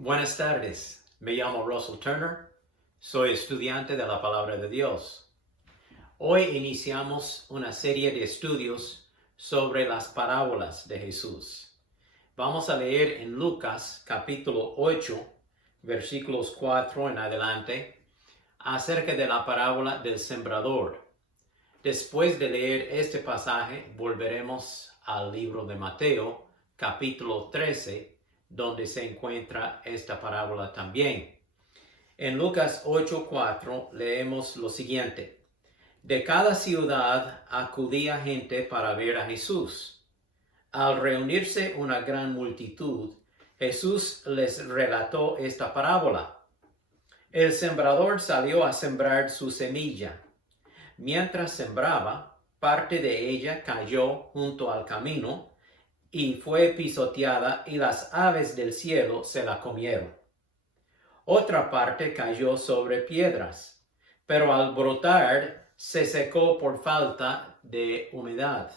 Buenas tardes, me llamo Russell Turner, soy estudiante de la Palabra de Dios. Hoy iniciamos una serie de estudios sobre las parábolas de Jesús. Vamos a leer en Lucas capítulo 8, versículos 4 en adelante, acerca de la parábola del sembrador. Después de leer este pasaje, volveremos al libro de Mateo, capítulo 13, donde se encuentra esta parábola también. En Lucas 8:4 leemos lo siguiente: De cada ciudad acudía gente para ver a Jesús. Al reunirse una gran multitud, Jesús les relató esta parábola. El sembrador salió a sembrar su semilla. Mientras sembraba, parte de ella cayó junto al camino y fue pisoteada, y las aves del cielo se la comieron. Otra parte cayó sobre piedras, pero al brotar se secó por falta de humedad.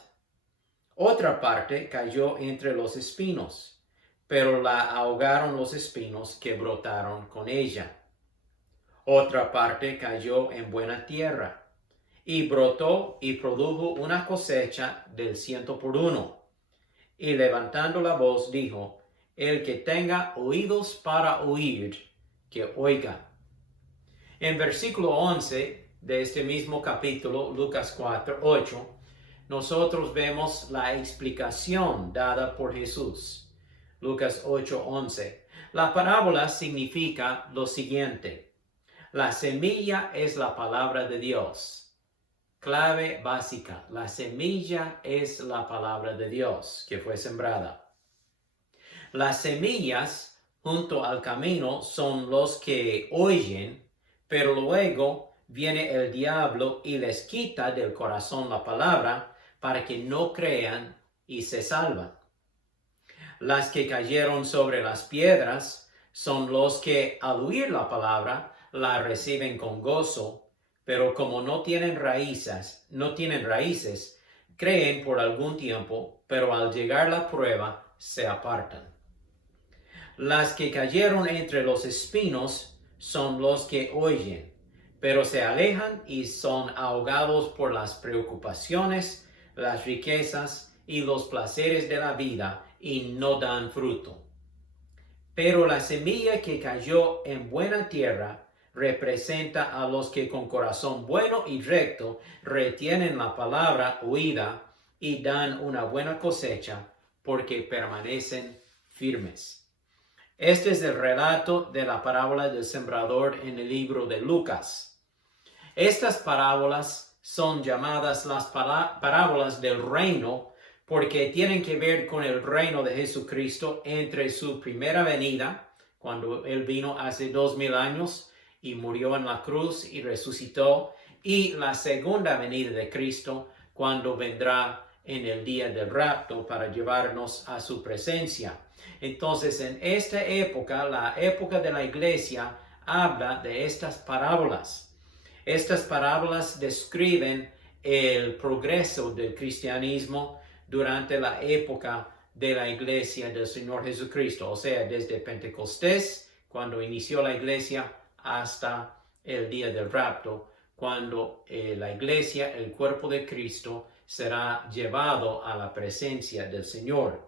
Otra parte cayó entre los espinos, pero la ahogaron los espinos que brotaron con ella. Otra parte cayó en buena tierra, y brotó y produjo una cosecha del 100 por 1. Y levantando la voz dijo: El que tenga oídos para oír, que oiga. En versículo 11 de este mismo capítulo, Lucas 8, nosotros vemos la explicación dada por Jesús. Lucas 8:11. La parábola significa lo siguiente: la semilla es la palabra de Dios. Clave básica: la semilla es la palabra de Dios que fue sembrada. Las semillas junto al camino son los que oyen, pero luego viene el diablo y les quita del corazón la palabra para que no crean y se salvan. Las que cayeron sobre las piedras son los que al oír la palabra la reciben con gozo, pero como no tienen raíces, creen por algún tiempo, pero al llegar la prueba se apartan. Las que cayeron entre los espinos son los que oyen, pero se alejan y son ahogados por las preocupaciones, las riquezas y los placeres de la vida y no dan fruto. Pero la semilla que cayó en buena tierra representa a los que con corazón bueno y recto retienen la palabra oída y dan una buena cosecha porque permanecen firmes. Este es el relato de la parábola del sembrador en el libro de Lucas. Estas parábolas son llamadas las parábolas del reino porque tienen que ver con el reino de Jesucristo entre su primera venida, cuando Él vino hace 2000 años, y murió en la cruz y resucitó, y la segunda venida de Cristo, cuando vendrá en el día del rapto para llevarnos a su presencia. Entonces, en esta época, la época de la iglesia, habla de estas parábolas. Estas parábolas describen el progreso del cristianismo durante la época de la iglesia del Señor Jesucristo, o sea, desde Pentecostés, cuando inició la iglesia, hasta el día del rapto, cuando la iglesia, el cuerpo de Cristo, será llevado a la presencia del Señor.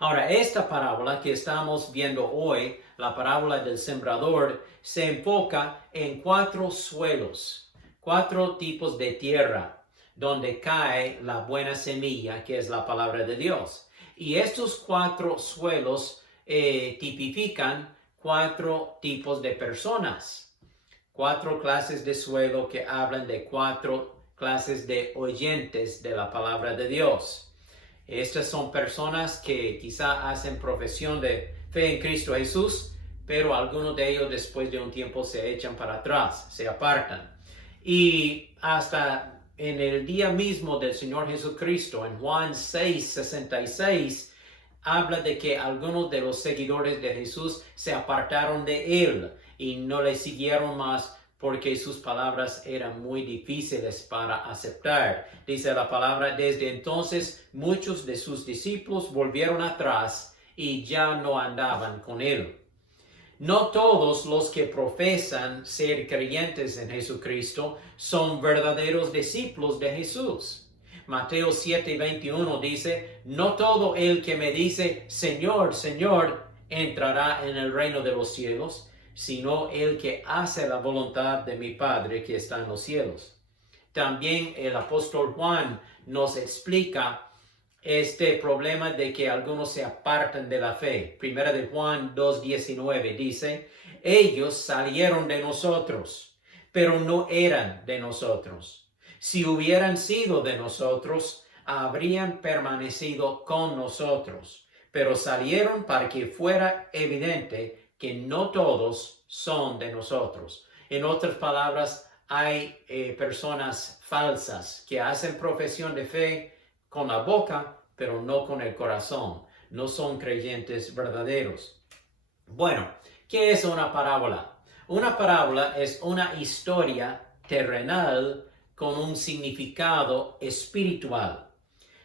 Ahora, esta parábola que estamos viendo hoy, la parábola del sembrador, se enfoca en 4 suelos, 4 tipos de tierra, donde cae la buena semilla, que es la palabra de Dios. Y estos 4 suelos tipifican 4 tipos de personas, 4 clases de suelo que hablan de 4 clases de oyentes de la palabra de Dios. Estas son personas que quizá hacen profesión de fe en Cristo Jesús, pero algunos de ellos después de un tiempo se echan para atrás, se apartan. Y hasta en el día mismo del Señor Jesucristo, en Juan 6:66, habla de que algunos de los seguidores de Jesús se apartaron de Él y no le siguieron más porque sus palabras eran muy difíciles para aceptar. Dice la palabra: desde entonces muchos de sus discípulos volvieron atrás y ya no andaban con Él. No todos los que profesan ser creyentes en Jesucristo son verdaderos discípulos de Jesús. Mateo 7:21 dice, no todo el que me dice, Señor, Señor, entrará en el reino de los cielos, sino el que hace la voluntad de mi Padre que está en los cielos. También el apóstol Juan nos explica este problema de que algunos se apartan de la fe. Primera de Juan 2:19 dice, ellos salieron de nosotros, pero no eran de nosotros. Si hubieran sido de nosotros, habrían permanecido con nosotros, pero salieron para que fuera evidente que no todos son de nosotros. En otras palabras, hay personas falsas que hacen profesión de fe con la boca, pero no con el corazón. No son creyentes verdaderos. Bueno, ¿qué es una parábola? Una parábola es una historia terrenal con un significado espiritual.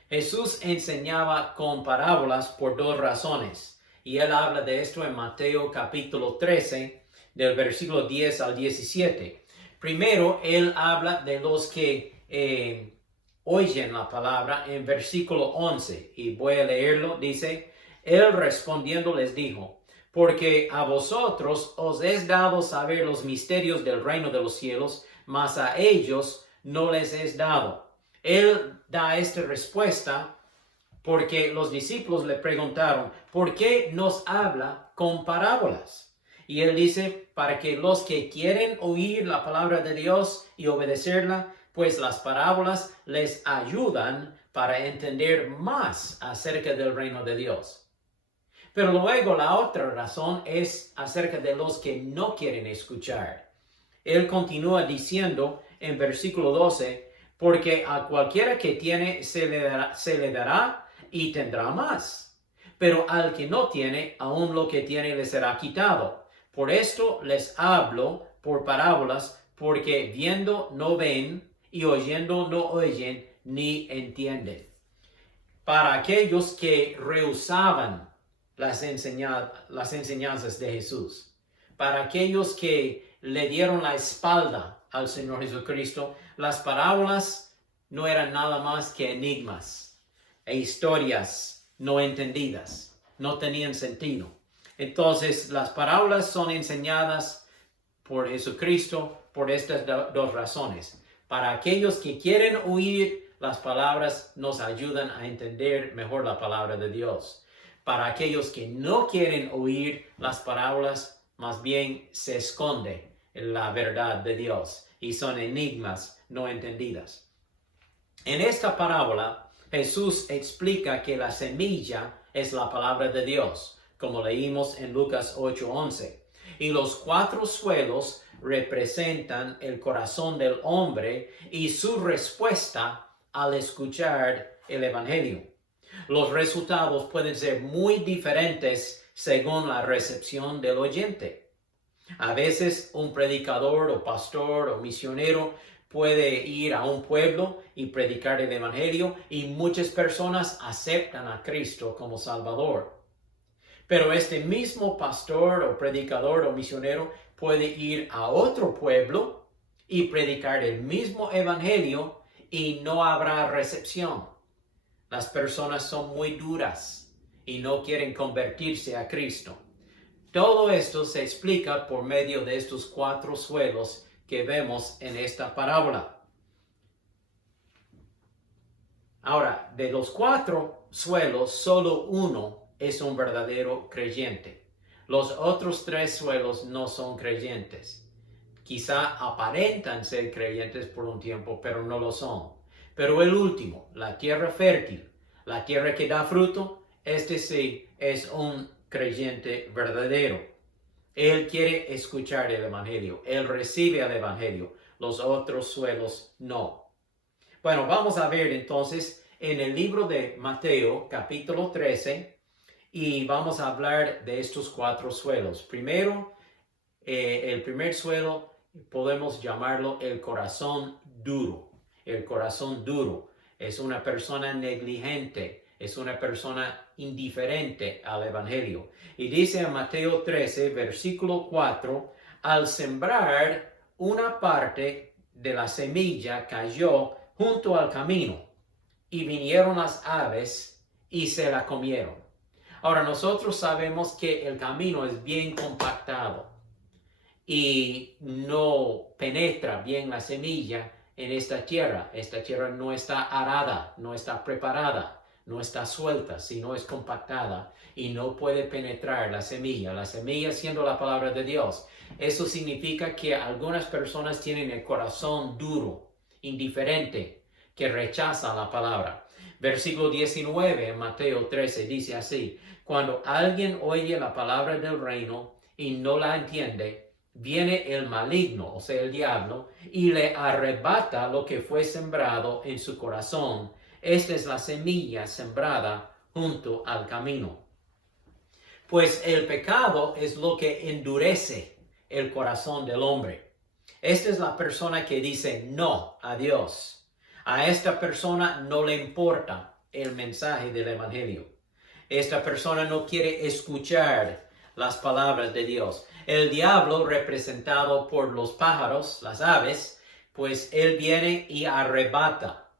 Jesús enseñaba con parábolas por dos razones, y él habla de esto en Mateo capítulo 13, del versículo 10 al 17. Primero, él habla de los que oyen la palabra en versículo 11, y voy a leerlo, dice, él respondiendo les dijo, porque a vosotros os es dado saber los misterios del reino de los cielos, mas a ellos no les es dado. Él da esta respuesta porque los discípulos le preguntaron, ¿por qué nos habla con parábolas? Y él dice, para que los que quieren oír la palabra de Dios y obedecerla, pues las parábolas les ayudan para entender más acerca del reino de Dios. Pero luego la otra razón es acerca de los que no quieren escuchar. Él continúa diciendo en versículo 12, porque a cualquiera que tiene se le dará y tendrá más. Pero al que no tiene, aún lo que tiene le será quitado. Por esto les hablo por parábolas, porque viendo no ven y oyendo no oyen ni entienden. Para aquellos que rehusaban las enseñanzas de Jesús, para aquellos que le dieron la espalda al Señor Jesucristo, las parábolas no eran nada más que enigmas e historias no entendidas, no tenían sentido. Entonces, las parábolas son enseñadas por Jesucristo por estas dos razones. Para aquellos que quieren oír las palabras, nos ayudan a entender mejor la palabra de Dios. Para aquellos que no quieren oír las parábolas, más bien se esconde la verdad de Dios y son enigmas no entendidas. En esta parábola, Jesús explica que la semilla es la palabra de Dios, como leímos en Lucas 8:11. Y los 4 suelos representan el corazón del hombre y su respuesta al escuchar el Evangelio. Los resultados pueden ser muy diferentes según la recepción del oyente. A veces un predicador o pastor o misionero puede ir a un pueblo y predicar el Evangelio y muchas personas aceptan a Cristo como Salvador. Pero este mismo pastor o predicador o misionero puede ir a otro pueblo y predicar el mismo Evangelio y no habrá recepción. Las personas son muy duras y no quieren convertirse a Cristo. Todo esto se explica por medio de estos 4 suelos que vemos en esta parábola. Ahora, de los 4 suelos, solo uno es un verdadero creyente. Los otros 3 suelos no son creyentes. Quizá aparentan ser creyentes por un tiempo, pero no lo son. Pero el último, la tierra fértil, la tierra que da fruto, este sí es un creyente verdadero. Él quiere escuchar el Evangelio. Él recibe el Evangelio. Los otros suelos no. Bueno, vamos a ver entonces en el libro de Mateo, capítulo 13, y vamos a hablar de estos 4 suelos. Primero, el primer suelo podemos llamarlo el corazón duro. El corazón duro es una persona negligente, Es una persona indiferente al Evangelio. Y dice en Mateo 13, versículo 4, al sembrar, una parte de la semilla cayó junto al camino, y vinieron las aves y se la comieron. Ahora, nosotros sabemos que el camino es bien compactado y no penetra bien la semilla en esta tierra. Esta tierra no está arada, no está preparada, no está suelta, sino es compactada y no puede penetrar la semilla. La semilla siendo la palabra de Dios. Eso significa que algunas personas tienen el corazón duro, indiferente, que rechaza la palabra. Versículo 19 en Mateo 13 dice así: cuando alguien oye la palabra del reino y no la entiende, viene el maligno, o sea, el diablo, y le arrebata lo que fue sembrado en su corazón. Esta es la semilla sembrada junto al camino. Pues el pecado es lo que endurece el corazón del hombre. Esta es la persona que dice no a Dios. A esta persona no le importa el mensaje del Evangelio. Esta persona no quiere escuchar las palabras de Dios. El diablo, representado por los pájaros, las aves, pues él viene y arrebata,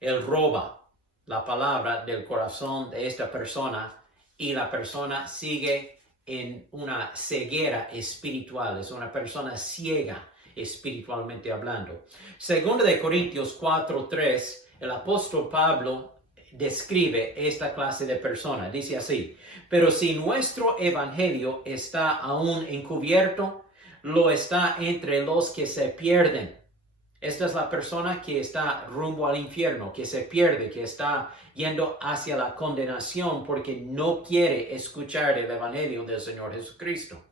él roba la palabra del corazón de esta persona y la persona sigue en una ceguera espiritual. Es una persona ciega espiritualmente hablando. Segundo de Corintios 4:3, el apóstol Pablo describe esta clase de persona. Dice así: pero si nuestro evangelio está aún encubierto, lo está entre los que se pierden. Esta es la persona que está rumbo al infierno, que se pierde, que está yendo hacia la condenación porque no quiere escuchar el evangelio del Señor Jesucristo.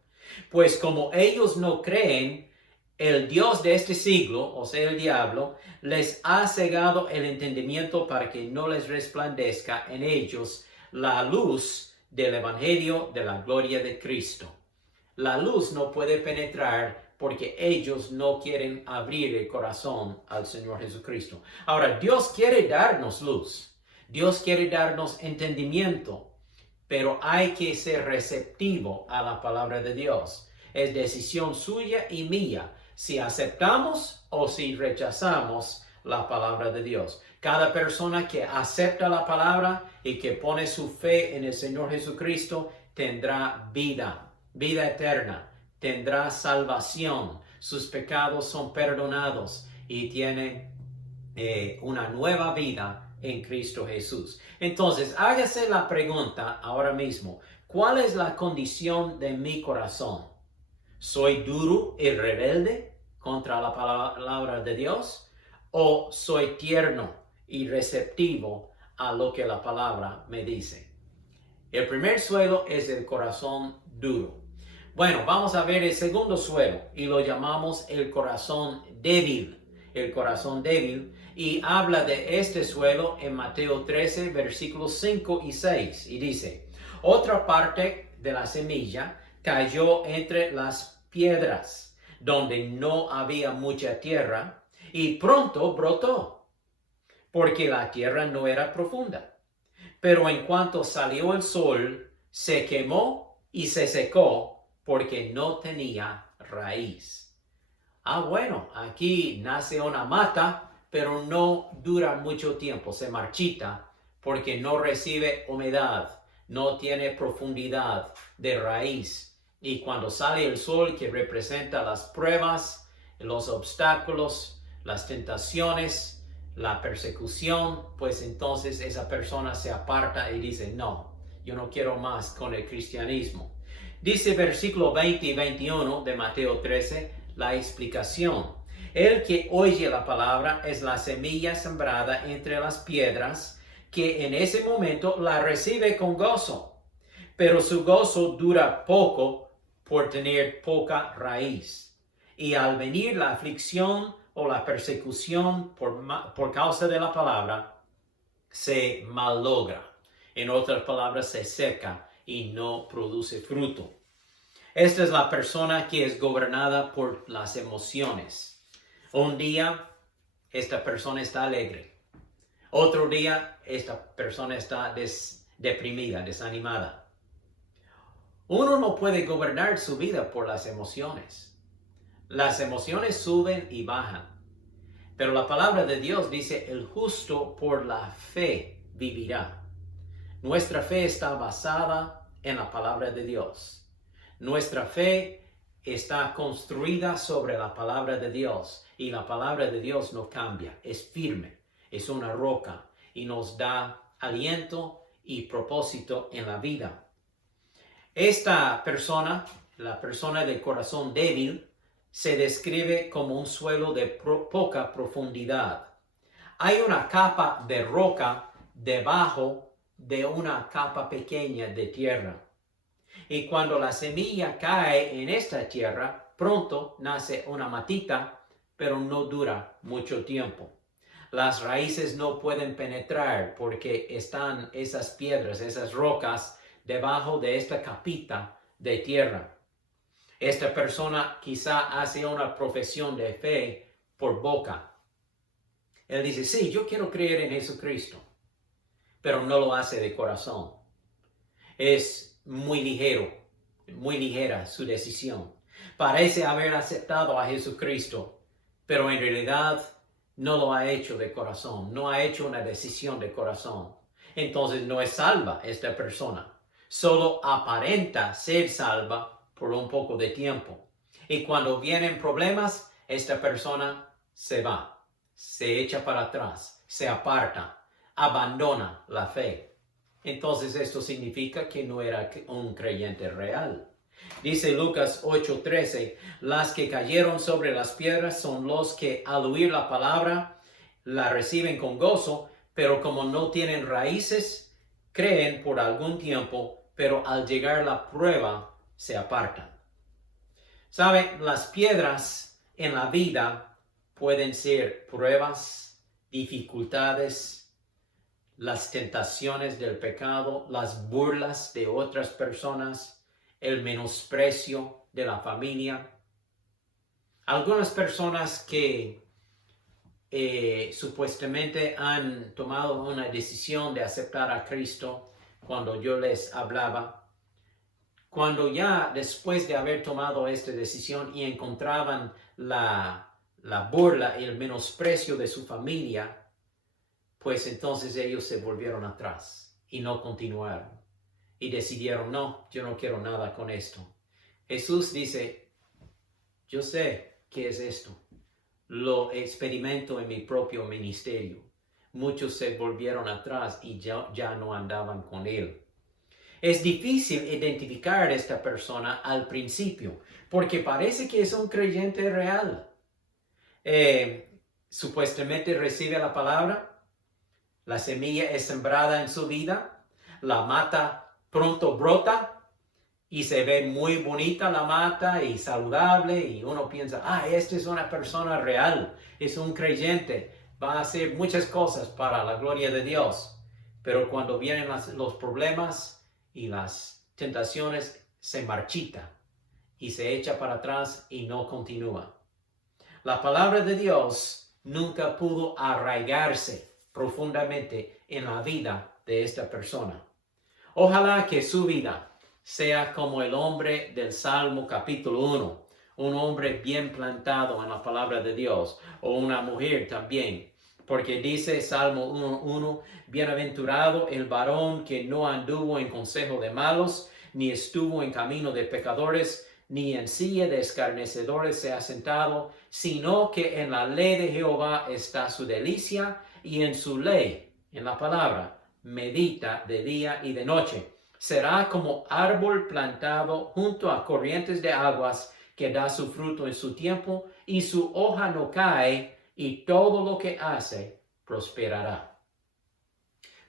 Pues como ellos no creen, el Dios de este siglo, o sea, el diablo, les ha cegado el entendimiento para que no les resplandezca en ellos la luz del evangelio de la gloria de Cristo. La luz no puede penetrar porque ellos no quieren abrir el corazón al Señor Jesucristo. Ahora, Dios quiere darnos luz. Dios quiere darnos entendimiento, pero hay que ser receptivo a la palabra de Dios. Es decisión suya y mía si aceptamos o si rechazamos la palabra de Dios. Cada persona que acepta la palabra y que pone su fe en el Señor Jesucristo tendrá vida eterna, tendrá salvación, sus pecados son perdonados y tiene una nueva vida en Cristo Jesús. Entonces, hágase la pregunta ahora mismo: ¿cuál es la condición de mi corazón? ¿Soy duro y rebelde contra la palabra de Dios? ¿O soy tierno y receptivo a lo que la palabra me dice? El primer suelo es el corazón duro. Bueno, vamos a ver el segundo suelo y lo llamamos el corazón débil. El corazón débil, y habla de este suelo en Mateo 13, versículos 5 y 6, y dice: otra parte de la semilla cayó entre las piedras, donde no había mucha tierra, y pronto brotó, porque la tierra no era profunda. Pero en cuanto salió el sol, se quemó y se secó, porque no tenía raíz. Bueno, aquí nace una mata, pero no dura mucho tiempo, se marchita, porque no recibe humedad, no tiene profundidad de raíz. Y cuando sale el sol, que representa las pruebas, los obstáculos, las tentaciones, la persecución, pues entonces esa persona se aparta y dice: no, yo no quiero más con el cristianismo. Dice versículo 20 y 21 de Mateo 13, la explicación: el que oye la palabra es la semilla sembrada entre las piedras, que en ese momento la recibe con gozo, pero su gozo dura poco por tener poca raíz. Y al venir la aflicción o la persecución por causa de la palabra, se malogra. En otras palabras, se seca y no produce fruto. Esta es la persona que es gobernada por las emociones. Un día, esta persona está alegre. Otro día, esta persona está deprimida, desanimada. Uno no puede gobernar su vida por las emociones. Las emociones suben y bajan. Pero la palabra de Dios dice, el justo por la fe vivirá. Nuestra fe está basada en la palabra de Dios. Nuestra fe está construida sobre la palabra de Dios. Y la palabra de Dios no cambia, es firme, es una roca y nos da aliento y propósito en la vida. Esta persona, la persona de corazón débil, se describe como un suelo de poca profundidad. Hay una capa de roca debajo de una capa pequeña de tierra. Y cuando la semilla cae en esta tierra, pronto nace una matita, pero no dura mucho tiempo. Las raíces no pueden penetrar porque están esas piedras, esas rocas debajo de esta capita de tierra. Esta persona quizá hace una profesión de fe por boca. Él dice, sí, yo quiero creer en Jesucristo, pero no lo hace de corazón. Es muy ligera su decisión. Parece haber aceptado a Jesucristo, pero en realidad no lo ha hecho de corazón, no ha hecho una decisión de corazón. Entonces no es salva esta persona. Solo aparenta ser salva por un poco de tiempo. Y cuando vienen problemas, esta persona se va, se echa para atrás, se aparta, abandona la fe. Entonces esto significa que no era un creyente real. Dice Lucas 8:13, las que cayeron sobre las piedras son los que al oír la palabra la reciben con gozo, pero como no tienen raíces, creen por algún tiempo, pero al llegar la prueba se apartan. ¿Sabe? Las piedras en la vida pueden ser pruebas, dificultades, las tentaciones del pecado, las burlas de otras personas, el menosprecio de la familia. Algunas personas que supuestamente han tomado una decisión de aceptar a Cristo cuando yo les hablaba, cuando ya después de haber tomado esta decisión y encontraban la burla y el menosprecio de su familia, pues entonces ellos se volvieron atrás y no continuaron. Y decidieron, no, yo no quiero nada con esto. Jesús dice, yo sé qué es esto. Lo experimento en mi propio ministerio. Muchos se volvieron atrás y ya no andaban con él. Es difícil identificar a esta persona al principio, porque parece que es un creyente real. Supuestamente recibe la palabra, la semilla es sembrada en su vida, la mata pronto brota y se ve muy bonita la mata y saludable y uno piensa, esta es una persona real, es un creyente, va a hacer muchas cosas para la gloria de Dios. Pero cuando vienen los problemas y las tentaciones, se marchita y se echa para atrás y no continúa. La palabra de Dios nunca pudo arraigarse profundamente en la vida de esta persona. Ojalá que su vida sea como el hombre del Salmo capítulo 1, un hombre bien plantado en la palabra de Dios, o una mujer también. Porque dice Salmo 1:1, bienaventurado el varón que no anduvo en consejo de malos, ni estuvo en camino de pecadores, ni en silla de escarnecedores se ha sentado, sino que en la ley de Jehová está su delicia, y en su ley, en la palabra, medita de día y de noche. Será como árbol plantado junto a corrientes de aguas, que da su fruto en su tiempo, y su hoja no cae, y todo lo que hace prosperará.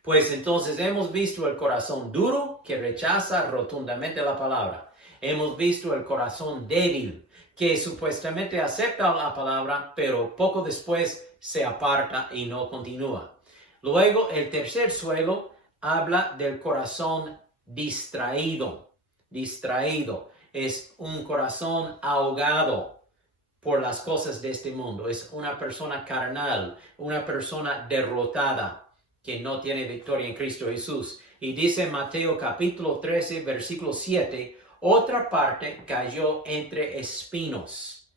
Pues entonces hemos visto el corazón duro que rechaza rotundamente la palabra. Hemos visto el corazón débil que supuestamente acepta la palabra, pero poco después se aparta y no continúa. Luego el tercer suelo habla del corazón distraído. Distraído es un corazón ahogado por las cosas de este mundo. Es una persona carnal, una persona derrotada. que no tiene victoria en Cristo Jesús. Y dice Mateo capítulo 13, versículo 7, otra parte cayó entre espinos.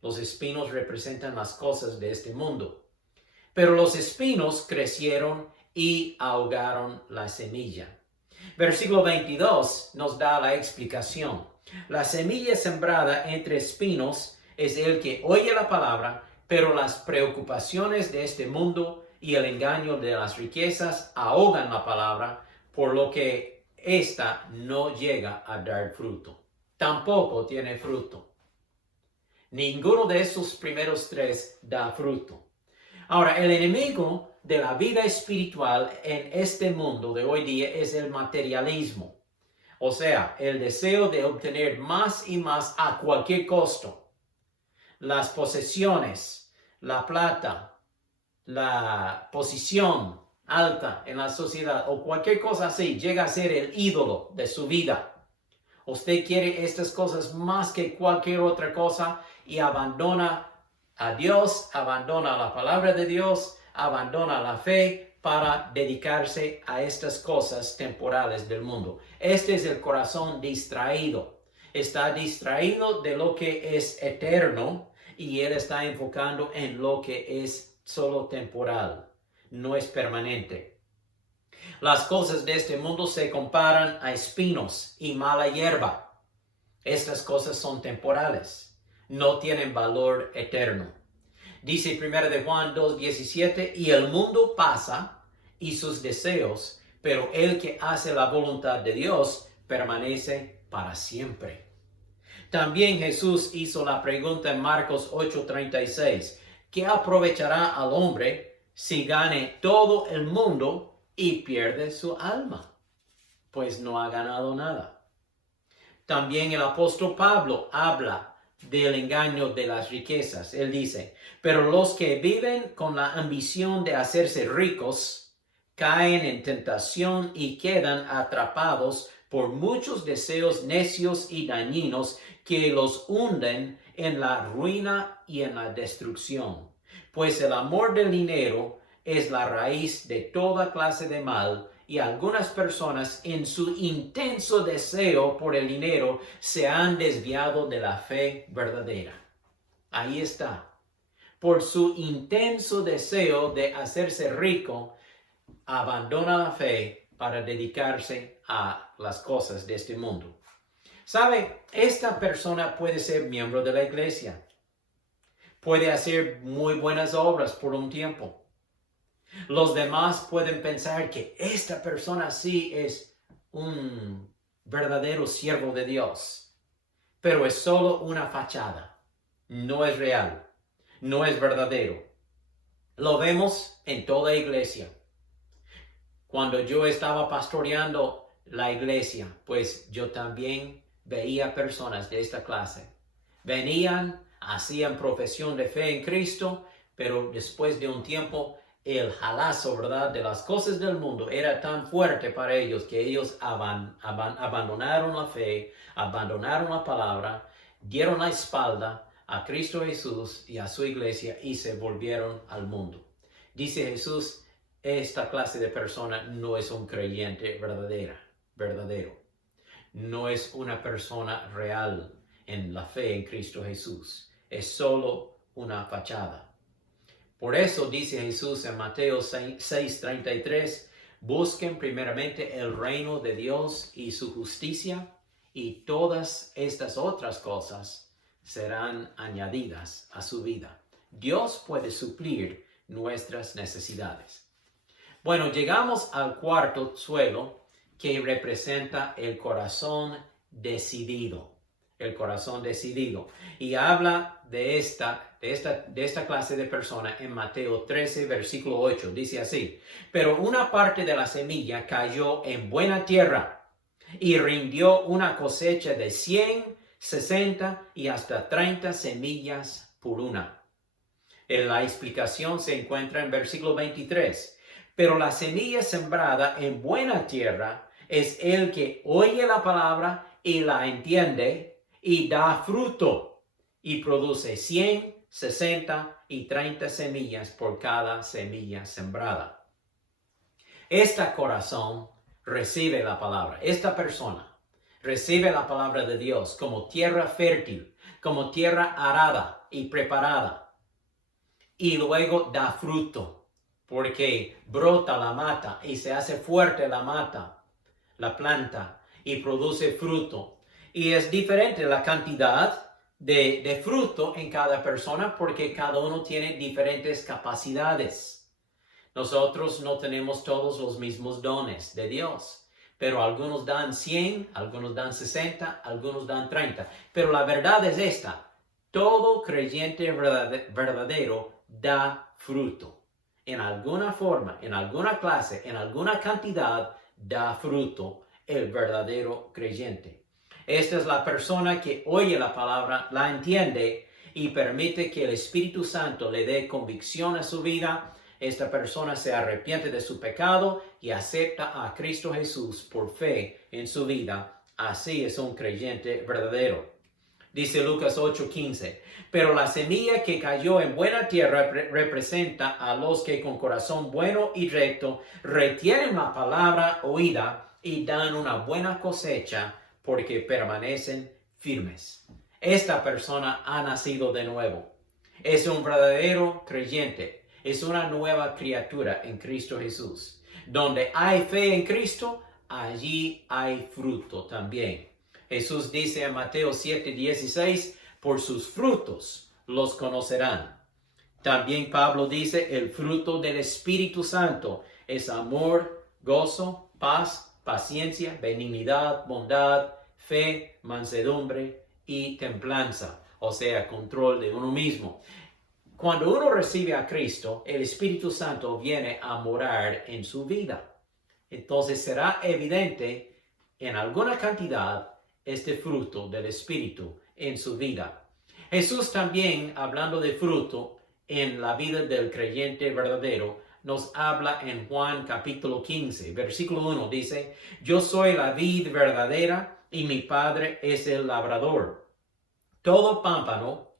Los espinos representan las cosas de este mundo. Pero los espinos crecieron y ahogaron la semilla. Versículo 22 nos da la explicación. La semilla sembrada entre espinos es el que oye la palabra, pero las preocupaciones de este mundo y el engaño de las riquezas ahogan la palabra, por lo que ésta no llega a dar fruto. Tampoco tiene fruto. Ninguno de esos primeros tres da fruto. Ahora, el enemigo de la vida espiritual en este mundo de hoy día es el materialismo. O sea, el deseo de obtener más y más a cualquier costo. Las posesiones, la plata, la posición alta en la sociedad o cualquier cosa así llega a ser el ídolo de su vida. Usted quiere estas cosas más que cualquier otra cosa y abandona a Dios, abandona la palabra de Dios, abandona la fe para dedicarse a estas cosas temporales del mundo. Este es el corazón distraído. Está distraído de lo que es eterno y él está enfocando en lo que es solo temporal, no es permanente. Las cosas de este mundo se comparan a espinos y mala hierba. Estas cosas son temporales, no tienen valor eterno. Dice 1 de Juan 2:17, y el mundo pasa y sus deseos, pero el que hace la voluntad de Dios permanece para siempre. También Jesús hizo la pregunta en Marcos 8:36, ¿qué aprovechará al hombre si gane todo el mundo y pierde su alma? Pues no ha ganado nada. También el apóstol Pablo habla del engaño de las riquezas. Él dice, pero los que viven con la ambición de hacerse ricos caen en tentación y quedan atrapados por muchos deseos necios y dañinos que los hunden en la ruina y en la destrucción. Pues el amor del dinero es la raíz de toda clase de mal, y algunas personas en su intenso deseo por el dinero se han desviado de la fe verdadera. Ahí está. Por su intenso deseo de hacerse rico, abandona la fe para dedicarse a las cosas de este mundo. ¿Sabe? Esta persona puede ser miembro de la iglesia. Puede hacer muy buenas obras por un tiempo. Los demás pueden pensar que esta persona sí es un verdadero siervo de Dios. Pero es solo una fachada. No es real. No es verdadero. Lo vemos en toda iglesia. Cuando yo estaba pastoreando la iglesia, pues yo también veía personas de esta clase. Venían, hacían profesión de fe en Cristo, pero después de un tiempo el jalazo, ¿verdad?, de las cosas del mundo era tan fuerte para ellos que ellos abandonaron la fe, abandonaron la palabra, dieron la espalda a Cristo Jesús y a su iglesia y se volvieron al mundo. Dice Jesús, esta clase de persona no es un creyente verdadero. No es una persona real en la fe en Cristo Jesús. Es solo una fachada. Por eso dice Jesús en Mateo 6:33, busquen primeramente el reino de Dios y su justicia, y todas estas otras cosas serán añadidas a su vida. Dios puede suplir nuestras necesidades. Bueno, llegamos al cuarto suelo que representa el corazón decidido. El corazón decidido. Y habla de esta clase de persona en Mateo 13, versículo 8. Dice así, pero una parte de la semilla cayó en buena tierra y rindió una cosecha de 100, 60 y hasta 30 semillas por una. En la explicación se encuentra en versículo 23. Pero la semilla sembrada en buena tierra es el que oye la palabra y la entiende y da fruto y produce 100, 60 y 30 semillas por cada semilla sembrada. Este corazón recibe la palabra. Esta persona recibe la palabra de Dios como tierra fértil, como tierra arada y preparada. Y luego da fruto, porque brota la mata y se hace fuerte la mata, la planta, y produce fruto. Y es diferente la cantidad de fruto en cada persona porque cada uno tiene diferentes capacidades. Nosotros no tenemos todos los mismos dones de Dios, pero algunos dan 100, algunos dan 60, algunos dan 30. Pero la verdad es esta: todo creyente verdadero da fruto. En alguna forma, en alguna clase, en alguna cantidad, da fruto el verdadero creyente. Esta es la persona que oye la palabra, la entiende y permite que el Espíritu Santo le dé convicción a su vida. Esta persona se arrepiente de su pecado y acepta a Cristo Jesús por fe en su vida. Así es un creyente verdadero. Dice Lucas 8:15, pero la semilla que cayó en buena tierra representa a los que con corazón bueno y recto retienen la palabra oída y dan una buena cosecha porque permanecen firmes. Esta persona ha nacido de nuevo. Es un verdadero creyente. Es una nueva criatura en Cristo Jesús. Donde hay fe en Cristo, allí hay fruto también. Jesús dice en Mateo 7:16, por sus frutos los conocerán. También Pablo dice, el fruto del Espíritu Santo es amor, gozo, paz, paciencia, benignidad, bondad, fe, mansedumbre y templanza, o sea, control de uno mismo. Cuando uno recibe a Cristo, el Espíritu Santo viene a morar en su vida. Entonces será evidente en alguna cantidad este fruto del Espíritu en su vida. Jesús también, hablando de fruto en la vida del creyente verdadero, nos habla en Juan capítulo 15, versículo 1, dice, yo soy la vid verdadera y mi Padre es el labrador. Todo pámpano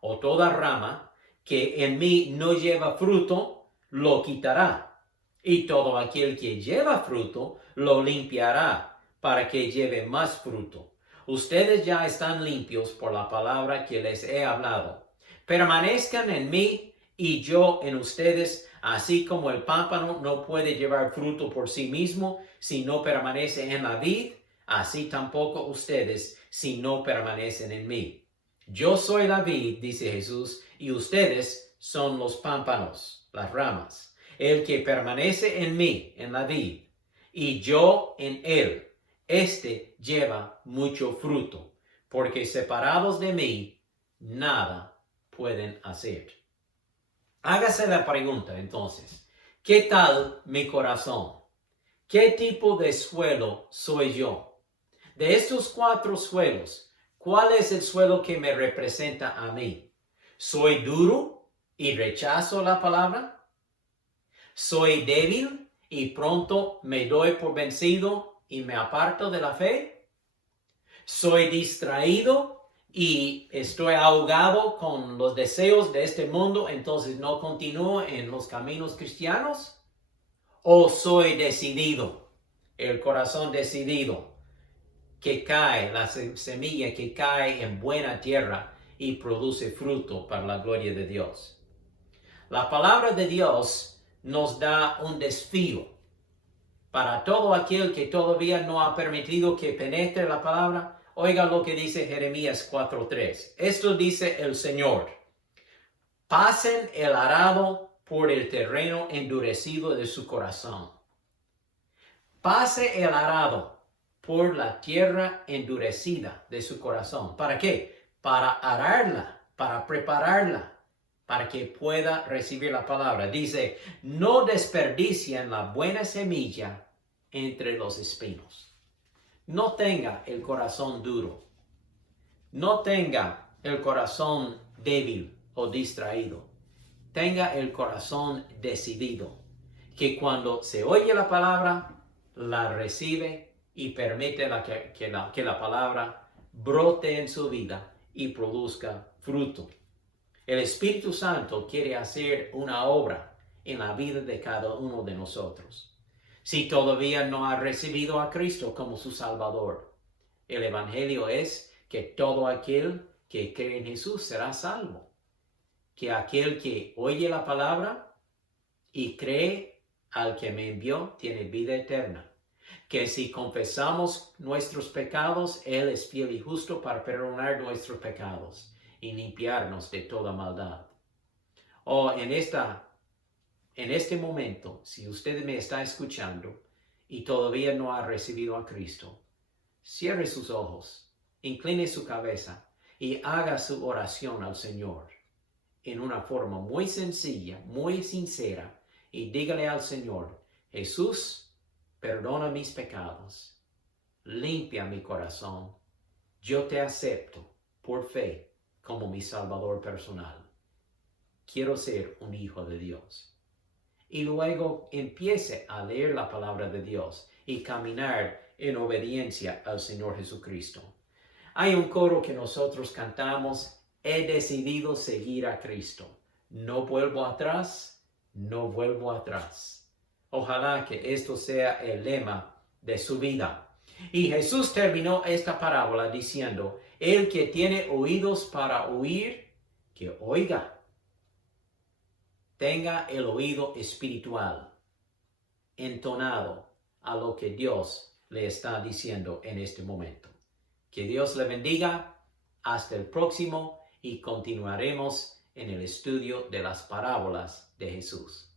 o toda rama que en mí no lleva fruto, lo quitará. Y todo aquel que lleva fruto, lo limpiará para que lleve más fruto. Ustedes ya están limpios por la palabra que les he hablado. Permanezcan en mí y yo en ustedes, así como el pámpano no puede llevar fruto por sí mismo si no permanece en la vid, así tampoco ustedes si no permanecen en mí. Yo soy la vid, dice Jesús, y ustedes son los pámpanos, las ramas. El que permanece en mí, en la vid, y yo en él, este lleva mucho fruto, porque separados de mí, nada pueden hacer. Hágase la pregunta entonces, ¿qué tal mi corazón? ¿Qué tipo de suelo soy yo? De estos 4 suelos, ¿cuál es el suelo que me representa a mí? ¿Soy duro y rechazo la palabra? ¿Soy débil y pronto me doy por vencido y me aparto de la fe? ¿Soy distraído y estoy ahogado con los deseos de este mundo, entonces no continúo en los caminos cristianos? ¿O soy decidido, el corazón decidido, que cae, la semilla que cae en buena tierra y produce fruto para la gloria de Dios? La palabra de Dios nos da un desafío para todo aquel que todavía no ha permitido que penetre la palabra. Oiga lo que dice Jeremías 4:3. Esto dice el Señor: pasen el arado por el terreno endurecido de su corazón. Pase el arado por la tierra endurecida de su corazón. ¿Para qué? Para ararla, para prepararla, para que pueda recibir la palabra. Dice, no desperdicien la buena semilla entre los espinos. No tenga el corazón duro. No tenga el corazón débil o distraído. Tenga el corazón decidido, que cuando se oye la palabra, la recibe y permite que la palabra brote en su vida y produzca fruto. El Espíritu Santo quiere hacer una obra en la vida de cada uno de nosotros. si todavía no ha recibido a Cristo como su Salvador. El Evangelio es que todo aquel que cree en Jesús será salvo. Que aquel que oye la palabra y cree al que me envió tiene vida eterna. Que si confesamos nuestros pecados, Él es fiel y justo para perdonar nuestros pecados y limpiarnos de toda maldad. En este momento, si usted me está escuchando y todavía no ha recibido a Cristo, cierre sus ojos, incline su cabeza y haga su oración al Señor en una forma muy sencilla, muy sincera, y dígale al Señor: Jesús, perdona mis pecados, limpia mi corazón, yo te acepto por fe como mi Salvador personal. Quiero ser un hijo de Dios. Y luego empiece a leer la palabra de Dios y caminar en obediencia al Señor Jesucristo. Hay un coro que nosotros cantamos: he decidido seguir a Cristo. No vuelvo atrás, no vuelvo atrás. Ojalá que esto sea el lema de su vida. Y Jesús terminó esta parábola diciendo: el que tiene oídos para oír, que oiga. Tenga el oído espiritual entonado a lo que Dios le está diciendo en este momento. Que Dios le bendiga. Hasta el próximo y continuaremos en el estudio de las parábolas de Jesús.